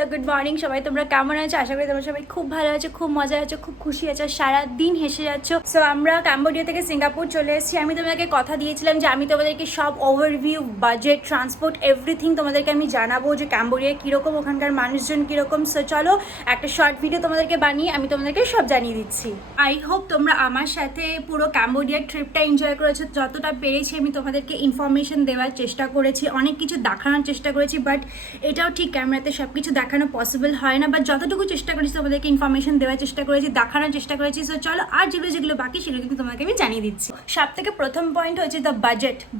Hello good morning সবাই, তোমরা কেমন আছো? আশা করি তোমরা সবাই খুব ভালো আছো, খুব মজা আছো, খুব খুশি আছো, সারা দিন হেসে যাচ্ছ। সো আমরা ক্যাম্বোডিয়া থেকে সিঙ্গাপুর চলে এসেছি। আমি তোমাদেরকে কথা দিয়েছিলাম যে আমি তোমাদেরকে সব ওভারভিউ, বাজেট, ট্রান্সপোর্ট, এভরিথিং তোমাদেরকে আমি জানাবো যে ক্যাম্বোডিয়া কীরকম, ওখানকার মানুষজন কীরকম। সো চলো একটা শর্ট ভিডিও তোমাদেরকে বানিয়ে আমি তোমাদেরকে সব জানিয়ে দিচ্ছি। আই হোপ তোমরা আমার সাথে পুরো ক্যাম্বোডিয়ার ট্রিপটা এনজয় করেছো। যতটা পেরেছি আমি তোমাদেরকে ইনফরমেশন দেওয়ার চেষ্টা করেছি, অনেক কিছু দেখানোর চেষ্টা করেছি, বাট এটাও ঠিক ক্যামেরাতে সব কিছু দেখানো পসিবল হয় না, বাট যতটুকু চেষ্টা করেছি তোমাদেরকে ইনফরমেশন দেওয়ার চেষ্টা করেছি, দেখানোর চেষ্টা করেছি। সো চলো আর যেগুলো বাকি সেগুলো কিন্তু তোমাকে আমি জানিয়ে দিচ্ছি। সব থেকে প্রথম পয়েন্ট হচ্ছে দ্য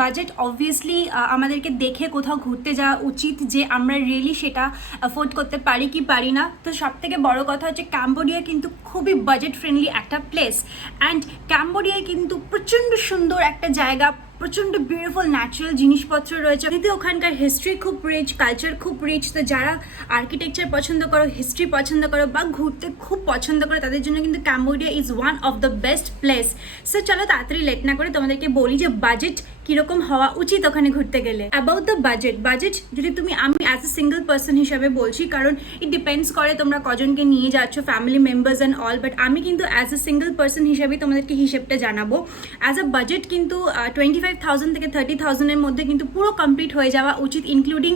বাজেট অবভিয়াসলি আমাদেরকে দেখে কোথাও ঘুরতে যাওয়া উচিত যে আমরা রিয়েলি সেটা অ্যাফোর্ড করতে পারি কি পারি না। তো সব থেকে বড় কথা হচ্ছে ক্যাম্বোডিয়া কিন্তু খুবই বাজেট ফ্রেন্ডলি একটা প্লেস, অ্যান্ড ক্যাম্বোডিয়ায় কিন্তু প্রচণ্ড সুন্দর একটা জায়গা, প্রচণ্ড বিউটিফুল ন্যাচারাল জিনিসপত্র রয়েছে। যদি ওখানকার হিস্ট্রি খুব রিচ, কালচার খুব রিচ, তো যারা আর্কিটেকচার পছন্দ করো, হিস্ট্রি পছন্দ করো বা ঘুরতে খুব পছন্দ করো, তাদের জন্য কিন্তু Cambodia is one of the best place. So চলো তাড়াতাড়ি লেট না করে তোমাদেরকে বলি যে বাজেট কীরকম হওয়া উচিত ওখানে ঘুরতে গেলে। অ্যাবাউট দ্য বাজেট যদি আমি অ্যাজ এ সিঙ্গল পার্সন হিসাবে বলছি, কারণ ইট ডিপেন্ডস করে তোমরা কজনকে নিয়ে যাচ্ছ, family members and all, but আমি কিন্তু অ্যাজ এ সিঙ্গল পার্সন হিসাবেই তোমাদেরকে হিসেবটা জানাবো। অ্যাজ আ বাজেট কিন্তু 25,000 থেকে 30,000-এর মধ্যে কিন্তু পুরো কমপ্লিট হয়ে যাওয়া উচিত, ইনক্লুডিং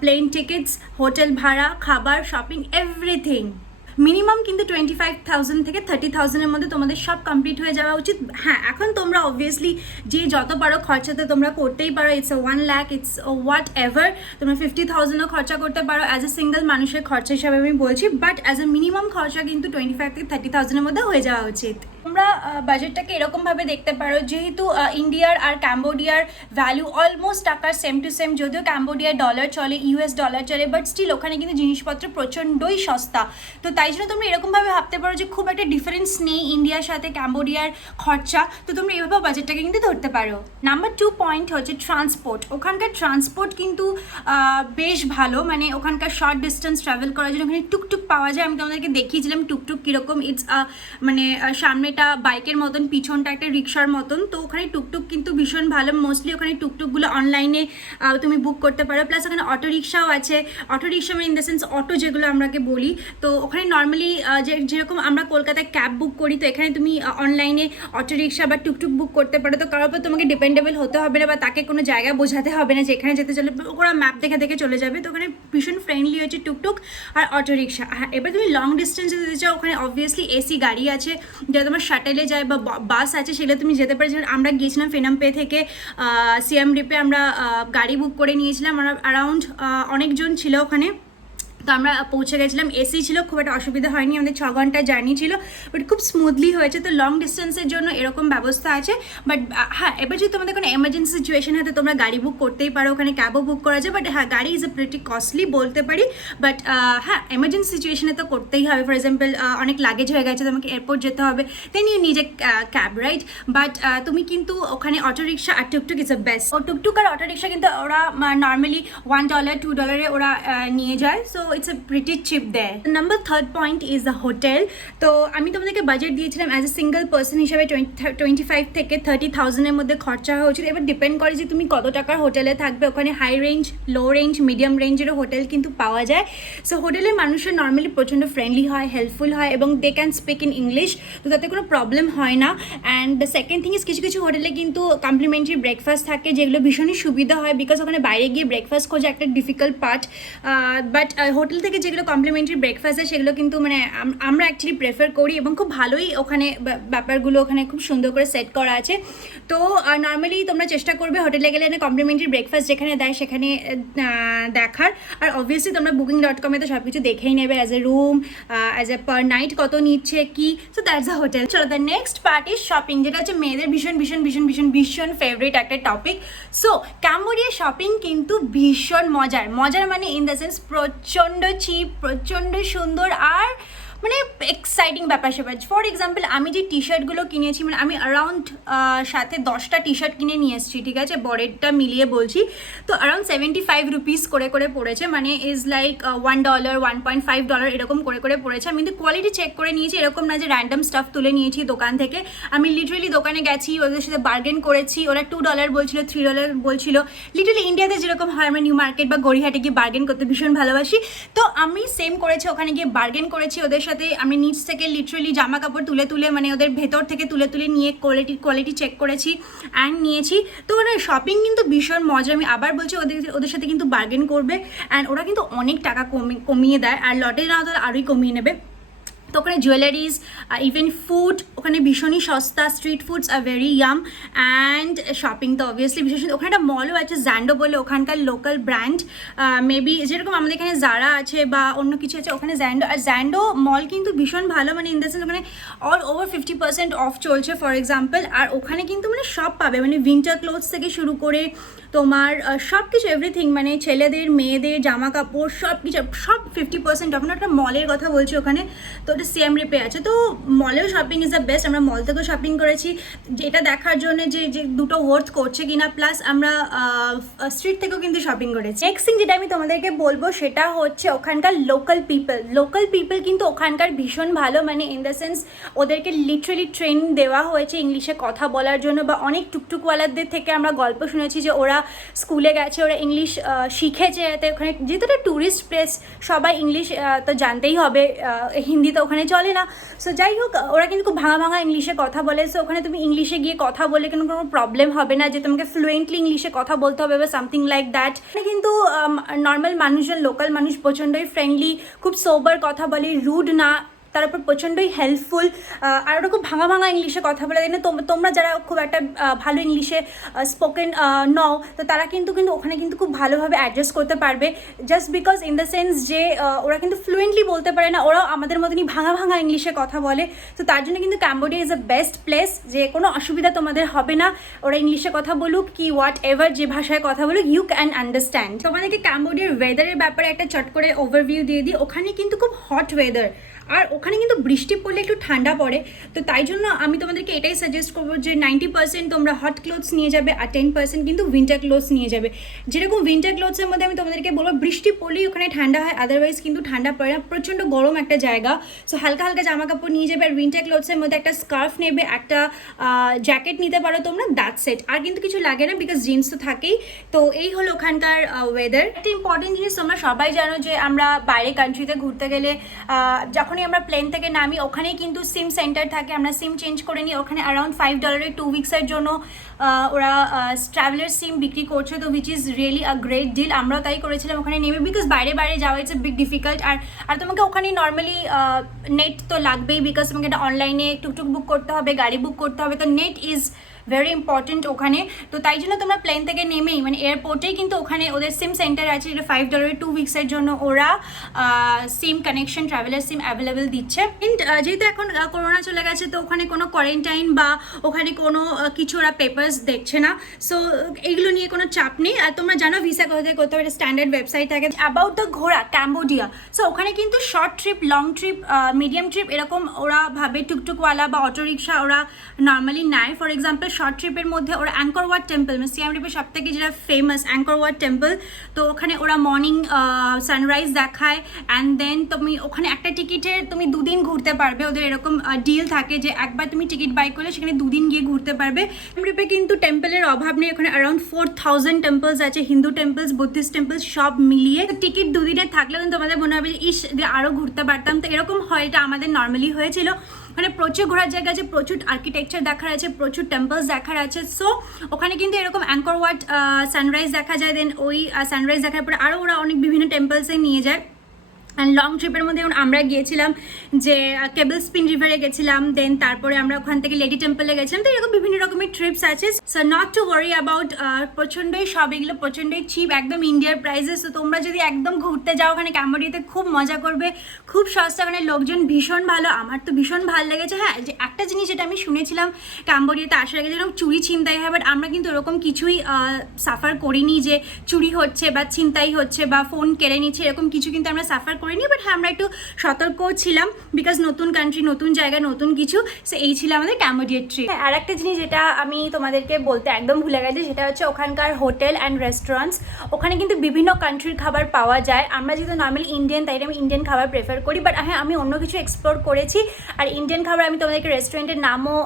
প্লেন টিকিটস, হোটেল ভাড়া, খাবার, শপিং, এভরিথিং। মিনিমাম কিন্তু 25,000 থেকে 30,000-এর মধ্যে তোমাদের সব কমপ্লিট হয়ে যাওয়া উচিত। হ্যাঁ, এখন তোমরা অবভিয়াসলি যে যত পারো খরচাতে তোমরা করতেই পারো, it's 1 lakh, it's what ever, তোমরা 50,000-ও খরচা করতে পারো অ্যাজ এ সিঙ্গল মানুষের খরচা হিসাবে আমি বলছি, বাট অ্যাজ এ মিনিমাম খরচা কিন্তু 25 থেকে 30,000-এর মধ্যে হয়ে যাওয়া উচিত। তোমরা বাজেটটাকে এরকমভাবে দেখতে পারো, যেহেতু ইন্ডিয়ার আর ক্যাম্বোডিয়ার ভ্যালু অলমোস্ট টাকার সেম টু সেম, যদিও ক্যাম্বোডিয়ার ডলার চলে, ইউএস ডলার চলে, বাট স্টিল ওখানে কিন্তু জিনিসপত্র প্রচণ্ডই সস্তা। তো তাই জন্য তোমরা এরকমভাবে ভাবতে পারো যে খুব একটা ডিফারেন্স নেই ইন্ডিয়ার সাথে ক্যাম্বোডিয়ার খরচা, তো তোমরা এইভাবে বাজেটটাকে কিন্তু ধরতে পারো। নাম্বার 2 পয়েন্ট হচ্ছে ট্রান্সপোর্ট। ওখানকার ট্রান্সপোর্ট কিন্তু বেশ ভালো, মানে ওখানকার শর্ট ডিস্টেন্স ট্রাভেল করার জন্য ওখানে টুকটুক পাওয়া যায়। আমি তোমাদেরকে দেখিয়েছিলাম টুকটুক কীরকম, ইটস মানে সামনেটা বাইকের মতন, পিছনটা একটা রিক্সার মতন। তো ওখানে টুকটুক কিন্তু ভীষণ ভালো, মোস্টলি ওখানে টুকটুকগুলো অনলাইনে তুমি বুক করতে পারো। প্লাস ওখানে অটো রিক্সাও আছে, অটো রিক্সা মানে ইন দ্য সেন্স অটো যেগুলো আমরাকে বলি। তো ওখানে নর্মালি যেরকম আমরা কলকাতায় ক্যাব বুক করি, তো এখানে তুমি অনলাইনে অটো রিক্সা বা টুকটুক বুক করতে পারো। তো কারোর উপর তোমাকে ডিপেন্ডেবল হতে হবে না বা তাকে কোনো জায়গা বোঝাতে হবে না যে এখানে যেতে চলে, ওরা ম্যাপ দেখে দেখে চলে যাবে। তো ওখানে ভীষণ ফ্রেন্ডলি হচ্ছে টুকটুক আর অটো রিক্সা। হ্যাঁ, এবার তুমি লং ডিস্টেন্সে যেতে চাও, ওখানে অবভিয়াসলি এসি গাড়ি আছে, যেটা তোমার শাটেলে যায় বা বাস আছে, সেগুলো তুমি যেতে পারো। যেমন আমরা গিয়েছিলাম ফেনাম্পে থেকে সিএম রিপে, আমরা গাড়ি বুক করে নিয়েছিলাম, আমরা অ্যারাউন্ড অনেকজন ছিল ওখানে। তো আমরা পৌঁছে গেছিলাম, এসি ছিল, খুব একটা অসুবিধা হয়নি, আমাদের 6 ঘন্টার জার্নি ছিল, বাট খুব স্মুথলি হয়েছে। তো লং ডিস্টেন্সের জন্য এরকম ব্যবস্থা আছে। বাট হ্যাঁ, এবার যদি তোমাদের কোনো এমার্জেন্সি সিচুয়েশন হয় তো তোমরা গাড়ি বুক করতেই পারো, ওখানে ক্যাবও বুক করা যায়। বাট হ্যাঁ, গাড়ি ইজ এ প্রিটি কস্টলি বলতে পারি, বাট হ্যাঁ এমার্জেন্সি সিচুয়েশনে তো করতেই হবে। ফর এক্সাম্পল অনেক লাগেজ হয়ে গেছে, তোমাকে এয়ারপোর্ট যেতে হবে, then you need a cab, right? But তুমি কিন্তু ওখানে অটো রিক্সা আর টুকটুক ইজ এ বেস্ট। ও টুকটুক আর অটো রিক্সা কিন্তু ওরা নর্মালি $1 $2 ওরা নিয়ে যায়। So it's a pretty cheap there. The number 3rd point is the hotel. তো আমি তোমাদেরকে বাজেট দিয়েছিলাম অ্যাজ এ সিঙ্গল পার্সন হিসাবে 25 থেকে 30,000-এর মধ্যে খরচা হওয়া উচিত। এবার ডিপেন্ড করে যে তুমি কত টাকার হোটেলে থাকবে। ওখানে high range, low range, medium রেঞ্জেরও হোটেল কিন্তু পাওয়া যায়। সো হোটেলের মানুষরা নর্মালি প্রচণ্ড ফ্রেন্ডলি হয়, হেল্পফুল হয় এবং they can speak in English, তো তাতে কোনো প্রবলেম হয় না। And the second thing is কিছু কিছু হোটেলে কিন্তু কমপ্লিমেন্টারি ব্রেকফাস্ট থাকে, যেগুলো ভীষণই সুবিধা হয়, বিকজ ওখানে বাইরে গিয়ে ব্রেকফাস্ট খোঁজা একটা ডিফিকাল্ট পার্ট। বাট হোটেল থেকে যেগুলো কমপ্লিমেন্টারি ব্রেকফাস্ট আছে সেগুলো কিন্তু মানে আমরা অ্যাকচুয়ালি প্রেফার করি এবং খুব ভালোই ওখানে ব্যাপারগুলো ওখানে খুব সুন্দর করে সেট করা আছে। তো নর্মালি তোমরা চেষ্টা করবে হোটেলে গেলে কমপ্লিমেন্টারি ব্রেকফাস্ট যেখানে দেয় সেখানে দেখার। আর অবভিয়াসলি তোমরা booking.com-এ তো সব কিছু দেখেই নেবে, as a room, as a per night কত নিচ্ছে কি। So that's a hotel. চলো, the next part is shopping, যেটা হচ্ছে মেয়েদের ভীষণ ভীষণ ভীষণ ভীষণ ভীষণ ফেভারিট একটা টপিক। সো ক্যাম্বোডিয়া শপিং কিন্তু ভীষণ মজার মানে ইন দ্য সেন্স প্রচণ্ড চিপ, প্রচণ্ড সুন্দর, আর মানে এক্সাইটিং ব্যাপার স্যাপার। ফর এক্সাম্পল আমি যে টি শার্টগুলো কিনেছি, মানে আমি অ্যারাউন্ড সাথে 10টা টি শার্ট কিনে নিয়ে এসেছি, ঠিক আছে, বরেরটা মিলিয়ে বলছি। তো অ্যারাউন্ড 75 রুপিস করে করে পড়েছে, মানে ইজ লাইক $1, $1.5 এরকম করে করে পড়েছে। আমি কিন্তু কোয়ালিটি চেক করে নিয়েছি, এরকম না যে র্যান্ডম স্টাফ তুলে নিয়েছি দোকান থেকে। আমি লিটারেলি দোকানে গেছি, ওদের সাথে বার্গেন করেছি, ওরা $2 বলছিল, $3 বলছিল। লিটারেলি ইন্ডিয়াতে যেরকম হয়, আমরা নিউ মার্কেট বা গড়িহাটে গিয়ে বার্গেন করতে ভীষণ ভালোবাসি, তো আমি সেম করেছি, ওখানে গিয়ে বার্গেন করেছি ওদের সাথে। আমি নিচ থেকে লিটারেলি জামা কাপড় তুলে তুলে, মানে ওদের ভেতর থেকে তুলে তুলে নিয়ে কোয়ালিটি চেক করেছি অ্যান্ড নিয়েছি। তো ওরা শপিং কিন্তু ভীষণ মজা। আমি আবার বলছি ওদের সাথে কিন্তু বার্গেন করবে, অ্যান্ড ওরা কিন্তু অনেক টাকা কমিয়ে দেয়, আর লটে না ওদের আরোই কমিয়ে নেবে। তো ওখানে জুয়েলারিজ, ইভেন ফুড ওখানে ভীষণই সস্তা, স্ট্রিট ফুডস আর ভেরি ইয়াম, অ্যান্ড শপিং তো অবভিয়াসলি ভীষণ। ওখানে একটা মলও আছে জ্যান্ডো বলে, ওখানকার লোকাল ব্র্যান্ড, মেবি যেরকম আমাদের এখানে জারা আছে বা অন্য কিছু আছে, ওখানে জ্যান্ডো। আর জ্যান্ডো মল কিন্তু ভীষণ ভালো, মানে ইন দ্য সেন্স ওখানে অল ওভার 50% অফ চলছে ফর এক্সাম্পল। আর ওখানে কিন্তু মানে সব পাবে, মানে উইন্টার ক্লোথস থেকে শুরু করে তোমার সব কিছু এভরিথিং, মানে ছেলেদের মেয়েদের জামা কাপড় সব কিছু, সব 50% অফ। একটা মলের কথা বলছি ওখানে, তো ওটা সিএম রিপে আছে। তো মলেও শপিং ইজ দ্য বেস্ট। আমরা মল থেকেও শপিং করেছি, যেটা দেখার জন্য যে দুটো ওয়ার্থ করছে কিনা, প্লাস আমরা স্ট্রিট থেকেও কিন্তু শপিং করেছি। নেক্সট থিং যেটা আমি তোমাদেরকে বলবো সেটা হচ্ছে ওখানকার লোকাল পিপল কিন্তু ওখানকার ভীষণ ভালো, মানে ইন দ্য সেন্স ওদেরকে লিটারেলি ট্রেনিং দেওয়া হয়েছে ইংলিশে কথা বলার জন্য। বা অনেক টুকটুকওয়ালাদের থেকে আমরা গল্প শুনেছি যে ওরা স্কুলে গেছে, ওরা ইংলিশ শিখেছে, যাতে ওখানে যেহেতু একটা ট্যুরিস্ট প্লেস, সবাই ইংলিশ তো জানতেই হবে, হিন্দি তো ওখানে চলে না। সো যাই হোক, ওরা কিন্তু খুব ভাঙা ভাঙা ইংলিশে কথা বলে। সো ওখানে তুমি ইংলিশে গিয়ে কথা বলে কোনো প্রবলেম হবে না যে তোমাকে ফ্লুয়েন্টলি ইংলিশে কথা বলতে হবে বা সামথিং লাইক দ্যাট। কিন্তু নর্মাল মানুষজন, লোকাল মানুষ প্রচণ্ডই ফ্রেন্ডলি, খুব সোবার কথা বলে, রুড না, তার উপর প্রচণ্ডই হেল্পফুল। আর ওরা খুব ভাঙা ভাঙা ইংলিশে কথা বলে। দেয় না তোমরা যারা খুব একটা ভালো ইংলিশে স্পোকেন নও, তো তারা কিন্তু ওখানে কিন্তু খুব ভালোভাবে অ্যাডজাস্ট করতে পারবে, just because in the sense যে ওরা কিন্তু ফ্লুয়েন্টলি বলতে পারে না, ওরাও আমাদের মতনই ভাঙা ভাঙা ইংলিশে কথা বলে। তো তার জন্য কিন্তু Cambodia is a best place, যে কোনো অসুবিধা তোমাদের হবে না। ওরা ইংলিশে কথা বলুক কি হোয়াট এভার, যে ভাষায় কথা বলুক, ইউ ক্যান আন্ডারস্ট্যান্ড। তোমাদেরকে ক্যাম্বোডিয়ার ওয়েদারের ব্যাপারে একটা চট করে ওভারভিউ দিয়ে দিই। ওখানে কিন্তু খুব হট ওয়েদার, আর ওখানে কিন্তু বৃষ্টি পড়লে একটু ঠান্ডা পড়ে। তো তাই জন্য আমি তোমাদেরকে এটাই সাজেস্ট করবো যে 90% তোমরা হট ক্লোথস নিয়ে যাবে, আর 10% কিন্তু উইন্টার ক্লোথস নিয়ে যাবে। যেরকম উইন্টার ক্লোথসের মধ্যে আমি তোমাদেরকে বলবো বৃষ্টি পড়লেই ওখানে ঠান্ডা হয়, আদারওয়াইজ কিন্তু ঠান্ডা পড়ে না, প্রচণ্ড গরম একটা জায়গা। সো হালকা হালকা জামা কাপড় নিয়ে যাবে, আর উইন্টার ক্লোথসের মধ্যে একটা স্কার্ফ নেবে, একটা জ্যাকেট নিতে পারো তোমরা, দ্যাটস সেট। আর কিন্তু কিছু লাগে না, বিকজ জিন্স তো থাকেই। তো এই হলো ওখানকার ওয়েদার। একটা ইম্পর্টেন্ট জিনিস তোমরা সবাই জানো যে আমরা বাইরে কান্ট্রিতে ঘুরতে গেলে যখনই আমরা প্লেন থেকে নামি, ওখানেই কিন্তু সিম সেন্টার থাকে, আমরা সিম চেঞ্জ করে নিই। ওখানে অ্যারাউন্ড $5 2 উইক্সের জন্য ওরা ট্রাভেলার সিম বিক্রি করছে, তো which is really a great deal. আমরাও তাই করেছিলাম ওখানে নেমে, বিকজ বাইরে যাওয়া ইটস এ বিগ ডিফিকাল্ট। আর তোমাকে ওখানে নর্মালি নেট তো লাগবেই, বিকজ তোমাকে এটা অনলাইনে টুকটুক বুক করতে হবে, গাড়ি বুক করতে হবে, তো নেট ইজ ভেরি ইম্পর্টেন্ট ওখানে। তো তাই জন্য তোমরা প্লেন থেকে নেমেই মানে এয়ারপোর্টেই কিন্তু ওখানে ওদের সিম সেন্টার আছে, যেটা $5 2 উইক্সের জন্য ওরা সিম কানেকশন, ট্রাভেলার সিম অ্যাভেলেবেল দিচ্ছে। অ্যান্ড যেহেতু এখন করোনা চলে গেছে, তো ওখানে কোনো কোয়ারেন্টাইন বা ওখানে কোনো কিছু ওরা পেপার্স দেখছে না। সো এইগুলো নিয়ে কোনো চাপ নেই। আর তোমরা জানো ভিসা কোথা থেকে করতে হবে, স্ট্যান্ডার্ড ওয়েবসাইট থাকে। অ্যাবাউট দ্য ঘোরা ক্যাম্বোডিয়া, সো ওখানে কিন্তু short trip, long trip, medium trip এরকম ওরা ভাবে টুকটুকওয়ালা বা অটো রিক্সা ওরা নর্মালি নেয়। ফর এক্সাম্পল শর্ট ট্রিপের মধ্যে ওরা অ্যাঙ্কর ওয়াট টেম্পল, মানে সিয়াম রিপের সব থেকে যেটা ফেমাস অ্যাঙ্কর ওয়াট টেম্পল, তো ওখানে ওরা মর্নিং সানরাইজ দেখায়। অ্যান্ড দেন তুমি ওখানে একটা টিকিটে তুমি 2 দিন ঘুরতে পারবে। ওদের এরকম ডিল থাকে যে একবার তুমি টিকিট বাই করলে সেখানে 2 দিন গিয়ে ঘুরতে পারবে। সিয়াম রিপে কিন্তু টেম্পলের অভাব নেই, ওখানে অ্যারাউন্ড 4000 টেম্পলস আছে, হিন্দু টেম্পলস, বুদ্ধিস্ট টেম্পলস সব মিলিয়ে। টিকিট 2 দিনের থাকলেও কিন্তু তোমাদের মনে হবে ইস আরও ঘুরতে পারতাম। তো এরকম হয়, এটা আমাদের নর্মালি হয়েছিল। মানে প্রচুর ঘোরার জায়গা আছে, প্রচুর আর্কিটেকচার দেখার আছে, প্রচুর টেম্পলস দেখার আছে। সো ওখানে কিন্তু এরকম অ্যাঙ্কর ওয়াট সানরাইজ দেখা যায়। দেন ওই সানরাইজ দেখার পরে আরও ওরা অনেক বিভিন্ন টেম্পলসে নিয়ে যায়। অ্যান্ড লং ট্রিপের মধ্যে আমরা গিয়েছিলাম যে কেবল স্পিন রিভারে গেছিলাম, দেন তারপরে আমরা ওখান থেকে লেডি টেম্পলে গেছিলাম। তো এরকম বিভিন্ন রকমের ট্রিপস আছে। So not to worry about, প্রচণ্ডই সব এগুলো প্রচণ্ডই চিপ, একদম ইন্ডিয়ার প্রাইসেস। তো তোমরা যদি একদম ঘুরতে যাও ওখানে ক্যাম্বোডিয়াতে খুব মজা করবে, খুব সস্তা, ওখানে লোকজন ভীষণ ভালো, আমার তো ভীষণ ভালো লেগেছে। হ্যাঁ, যে একটা জিনিস যেটা আমি শুনেছিলাম ক্যাম্বোডিয়াতে আসার আগে যেরকম চুরি ছিনতাই হয়, বাট আমরা কিন্তু এরকম কিছুই সাফার করিনি যে চুরি হচ্ছে বা ছিনতাই হচ্ছে বা ফোন কেড়ে নিচ্ছে, এরকম কিছু কিন্তু আমরা সাফার করিনি, বাট হ্যাঁ আমরা একটু সতর্কও ছিলাম বিকজ নতুন কান্ট্রি, নতুন জায়গা, নতুন কিছু। সো এই ছিল আমাদের ক্যাম্বোডিয়ার ট্রিপ। আর একটা জিনিস যেটা আমি তোমাদেরকে বলতে একদম ভুলে গেছি, সেটা হচ্ছে ওখানকার হোটেল অ্যান্ড রেস্টুরেন্টস। ওখানে কিন্তু বিভিন্ন কান্ট্রির খাবার পাওয়া যায়। আমরা যেহেতু নর্মালি ইন্ডিয়ান, তাই আমি ইন্ডিয়ান খাবার প্রেফার করি, বাট হ্যাঁ আমি অন্য কিছু এক্সপ্লোর করেছি। আর ইন্ডিয়ান খাবার আমি তোমাদেরকে রেস্টুরেন্টের নামও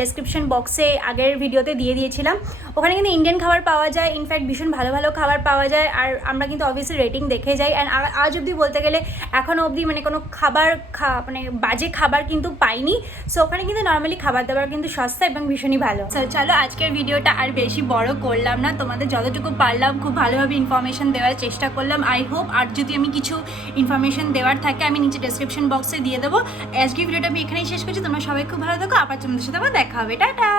ডেসক্রিপশন বক্সে আগের ভিডিওতে দিয়ে দিয়েছিলাম। ওখানে কিন্তু ইন্ডিয়ান খাবার পাওয়া যায়, ইনফ্যাক্ট ভীষণ ভালো ভালো খাবার পাওয়া যায়। আর আমরা কিন্তু অবভিয়াসলি রেটিং দেখে যাই। অ্যান্ড আজ অবধি বলতে গেলে এখনও অবধি মানে কোনো খাবার মানে বাজে খাবার কিন্তু পাইনি। সো ওখানে কিন্তু নর্মালি খাবার দাবার কিন্তু সস্তা এবং ভীষণই ভালো। চলো আজকের ভিডিওটা আর বেশি বড় করলাম না, তোমাদের যতটুকু পারলাম খুব ভালোভাবে ইনফরমেশন দেওয়ার চেষ্টা করলাম। আই হোপ আর যদি আমি কিছু ইনফরমেশন দেওয়ার থাকে আমি নিচে ডেসক্রিপশন বক্সে দিয়ে দেবো। আজকের ভিডিওটা আমি এখানেই শেষ করছি। তোমরা সবাই খুব ভালো থাকো, আবার তোমাদের সাথে আবার দেখা হবে। টাটা।